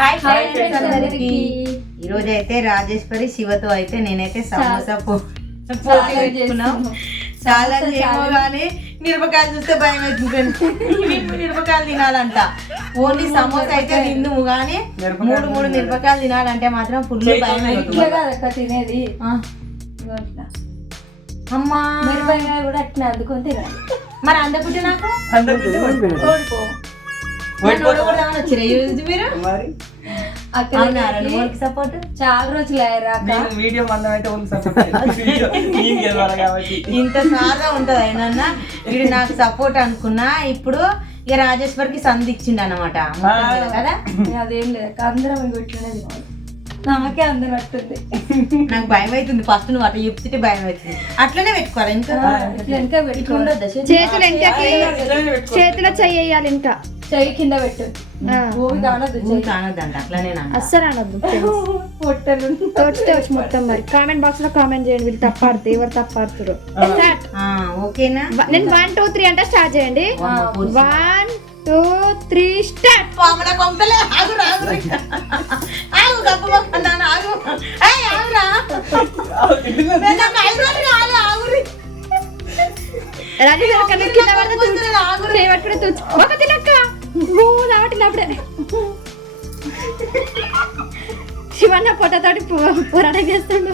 Hi friends అందరికి. ఈరోజు అయితే రాజేశ్వరి శివతో అయితే నేనైతే సమోసా చేసుకున్నాం. చాలా ఏమో కానీ మిరపకాయలు చూస్తే భయం అవుతుంది. మిరపకాయలు తినాలంట. ఓన్లీ సమోసా అయితే తిందుము కానీ మూడు మిరపకాయలు తినాలంటే మాత్రం ఫుల్ భయం అవుతుంది. తినేది అమ్మా మిరపకాయలు కూడా అట్లా అందుకొని తినాలి. మరి అందకుంటే నాకు సపోర్ట్ చాలా రోజులు వీడియో ఇంత సాగా ఉంటది అయినా వీడు నాకు సపోర్ట్ అనుకున్నా. ఇప్పుడు ఇక రాజేశ్వరికి సంధి ఇచ్చిండు అనమాట కదా. అదేం లేదు అందరం పెట్టినది నాకే అందరం వస్తుంది. నాకు భయం అవుతుంది. ఫస్ట్ నువ్వు అట్లా చెప్తుంటే భయం అవుతుంది. అట్లనే పెట్టుకోవాలి. ఇంకా పెట్టుకుండొద్దా చేతులు ఎంతకి చేతిలో చెయ్యాలి. ఇంకా చెయ్యి కింద పెట్టు. కానొద్దంట అట్లనే అస్సలు అనొద్దు. తోచితే వచ్చి మొత్తం మరి కామెంట్ బాక్స్ లో కామెంట్ చేయండి. వీళ్ళు తప్పాడుతూ ఎవరు తప్పాడుతారు. ఓకేనా? నేను 1 2 3 అంటే స్టార్ట్ చేయండి. 1 2 3 స్టార్ట్. శివన్న పొట్టతోటి పోరాటం చేస్తుండు.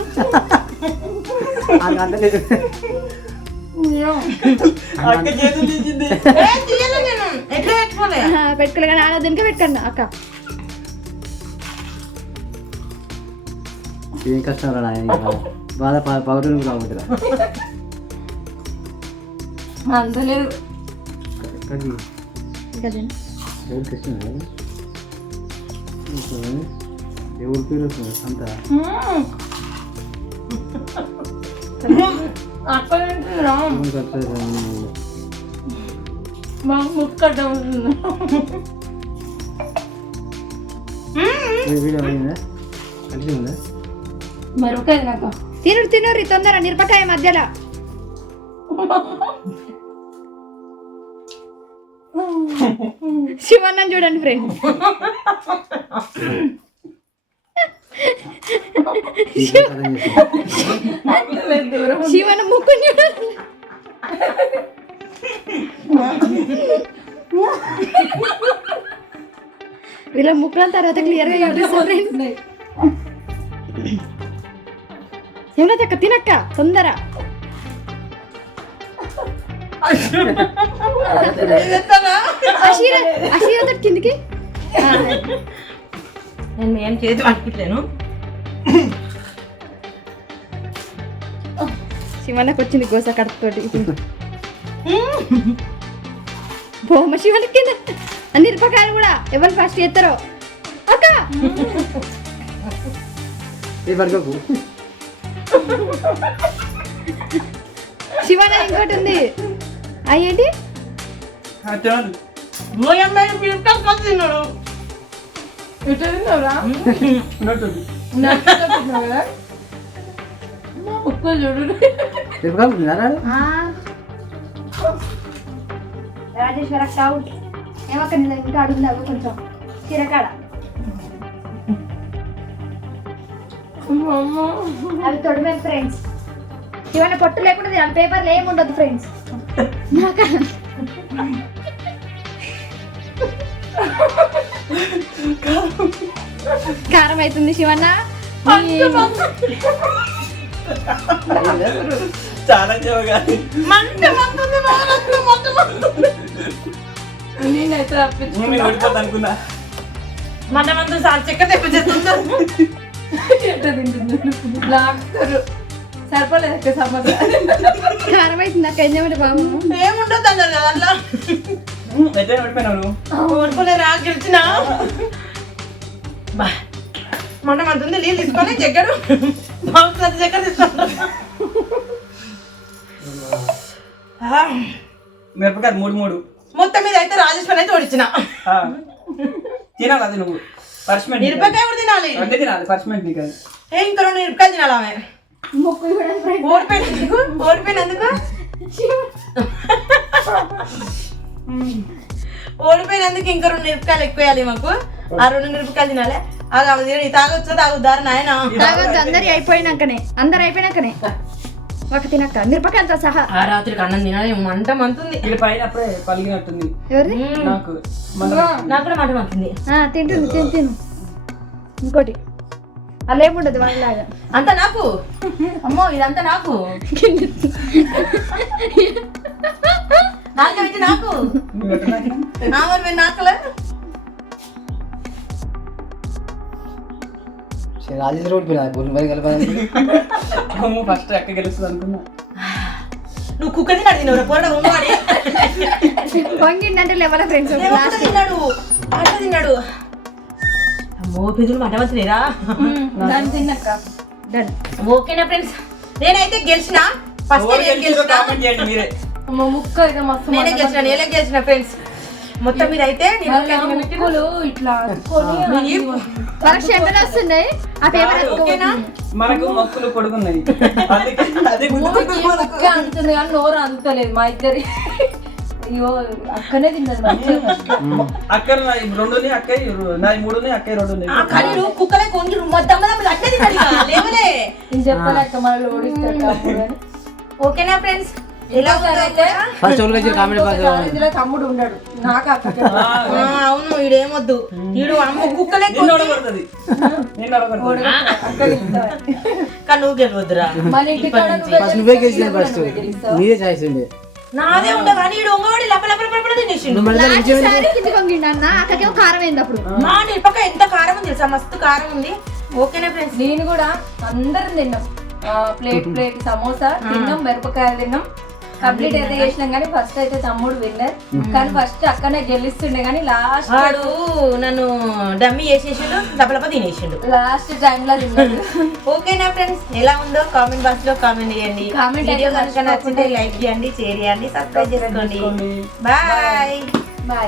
పెట్టుకోలే కానీ ఆడ దీనికే పెట్టండి అక్క. ఏం కష్టం రా బాధ పౌరులు రాబోతురా అందలేదు. ఎవరు పేరు అంత అక్కడ ముక్కట మరొకటి నాకు తినురు తొందర మిరపకాయ మధ్యలో. శివన్న చూడండి ఫ్రెండ్. శివన్న ముక్కు చూడండి. వీళ్ళ ముక్కుల తర్వాత క్లియర్ గా చూపిస్తారు. ఏమన్నా తక్క తినక్క తొందర. అషీరతో కిందికి నేను ఏం చేతి పట్టుకోలేను. శివన్నకు వచ్చింది గోస కడుపుతోటి. బొమ్మ శివన్న కింద అన్ని మిరపకాయలు కూడా ఎవరు ఫస్ట్ చేస్తారో అక్క. శివన్న ఇంకోటి ఉంది. అయ్యేంటి రాజేశ్వర క్రౌడ్ ఏమక్క ఇంకా అడుగుందావు కొంచెం చిరకాడ. అవి తొడిమేరు ఫ్రెండ్స్. ఇవన్నీ పొట్టు లేకుండా తినాలి. పేపర్లు ఏమి ఉండదు ఫ్రెండ్స్. కారం అవుతుంది శివన్న. చాలా నేనైతే అనుకున్నా. మంట సార్ చెక్క తెప్పించేస్తున్నారు. లాక్తారు. సరిపోలేదు సమస్య. కారం అవుతుంది అక్క. ఏం చేయమంటే బాబు ఏముండదు అన్నారు కదా ఓడిపోలేరా గెలిచినా. మంట మంటుంది. నీళ్ళు తీసుకొని చెక్కడు చక్కెర తీసుకుంటారు. మిరపకాయ 3 మొత్తం మీద అయితే రాజేశ్వరి అయితే ఓడిచిన. తినాలి అది నువ్వు పర్స్మెంట్. మిరపకాయ కూడా తినాలి. అంటే తినాలి పర్స్మెంట్ నీకు. ఇంకా 2 మిరపకాయలు తినాలి. ఆమె ఓడిపోయినందుకు ఓడిపోయినందుకు ఇంకా 2 మిరపకాయలు ఎక్కువేయాలి మాకు. ఆ 2 మిరపకాయలు తినాలి. తాగొచ్చా తాగుదారు నాయన. తాగొద్దు, అందరి అయిపోయినాకనే ఒక తినక్క మిరపకాయలతో సహా. ఆ రాత్రికి అన్నం తినాలి, మంట మంతుంది. ఇది పైన అప్పుడే పలిగినట్టుంది ఎవరిది? నాకు. నాకు కూడా మంట మంతుంది. తింటుంది తిను. ఇంకోటి అలా ఏముండదు వాళ్ళలాగా. అంతా నాకు. అమ్మో ఇదంతా నాకు. నాకైతే నాకు నాకలే. రాజేష్ రోడ్ ఫస్ట్ ఎక్క గెలుస్తుంది అనుకున్నా. నువ్వు కుక్క తిన్నాడు పోరాడ ఉన్నవాడి వంగిండంటే లేవాల ఫ్రెండ్స్ తిన్నాడు అట్లా తిన్నాడు. అమ్మో పెద్దలు మంట మంచిలేరా. దాన్ని తిన్నాక డన్. ఓకేనా ఫ్రెండ్స్, నేనైతే గెలిచిన. ఫస్ట్ నేను గెలిచిన. మీరే ముక్క అయితే మస్తు నేనే గెలిచిన ఫ్రెండ్స్. మొత్తం మీద అయితే ముక్కలు ఇట్లా అనుకొని వాళ్ళకి చెంపలు వస్తున్నాయి. ఆ పేపర్ ఓకేనా. మనకు మొక్కులు పొడుగున్నాయి. ముక్క అందుతుంది కానీ నోరు అందుతలేదు మా ఇద్దరి. అయ్యో అక్కనే తిన్నది మంచిగా. అక్కడ 2 అక్కయ్య 3 అక్కయ్య 2 కానీ నువ్వు కుక్కలే కొంగి మొత్తం అట్లే తిన్నాడు లేవలే. నేను చెప్పలేక మనల్ని ఓడిస్తాడు కాపుడు అని. ఓకేనా ఫ్రెండ్స్, ఎలా అయితే ఫస్ట్ కామెంట్ కాలేజీలో తమ్ముడు ఉన్నాడు నాకు అక్క. అవును ఈడేమొద్దు, ఈడు అమ్మ కుక్కలే నిన్నొడగొడుతుంది. అక్క తింటావా? కానీ నువ్వు గెలవద్దురా. మన ఇంటికాడ ఫస్ట్ నువ్వే గెలిచిన ఫస్ట్ నీదే చాయిస్ ఉండే. నాదే ఉండే కానీ ఈడు ఉంగవాడి లప తినేసిండు. సారీ కింది కొంగిండు అన్న. అక్కకేమో కారం అయింది అప్పుడు. మా నిరపకాయ ఎంత కారం ఉంది తెలుసా, మస్తు కారం ఉంది. ఓకేనా ఫ్రెండ్స్, నేను కూడా అందరం తిన్నాం. ప్లేట్ సమోసా తిన్నాం, మిరపకాయలు తిన్నాం. కంప్లీట్ అయితే చేసినాం కానీ ఫస్ట్ అయితే తమ్ముడు విన్నర్. కానీ ఫస్ట్ అక్కనే గెలుస్తుండే కానీ లాస్ట్ వాడు నన్ను డమ్మీ చేసేసిండు, దప్పలప తినేసిండు. లాస్ట్ టైం లో తిన్నాడు. ఓకేనా ఫ్రెండ్స్, ఎలా ఉందో కామెంట్ బాక్స్ లో కామెంట్ చేయండి. Comment వీడియో అయితే కనుక నచ్చితే లైక్ చేయండి, షేర్ చేయండి, సబ్స్క్రైబ్ చేసుకోండి. బాయ్. బాయ్.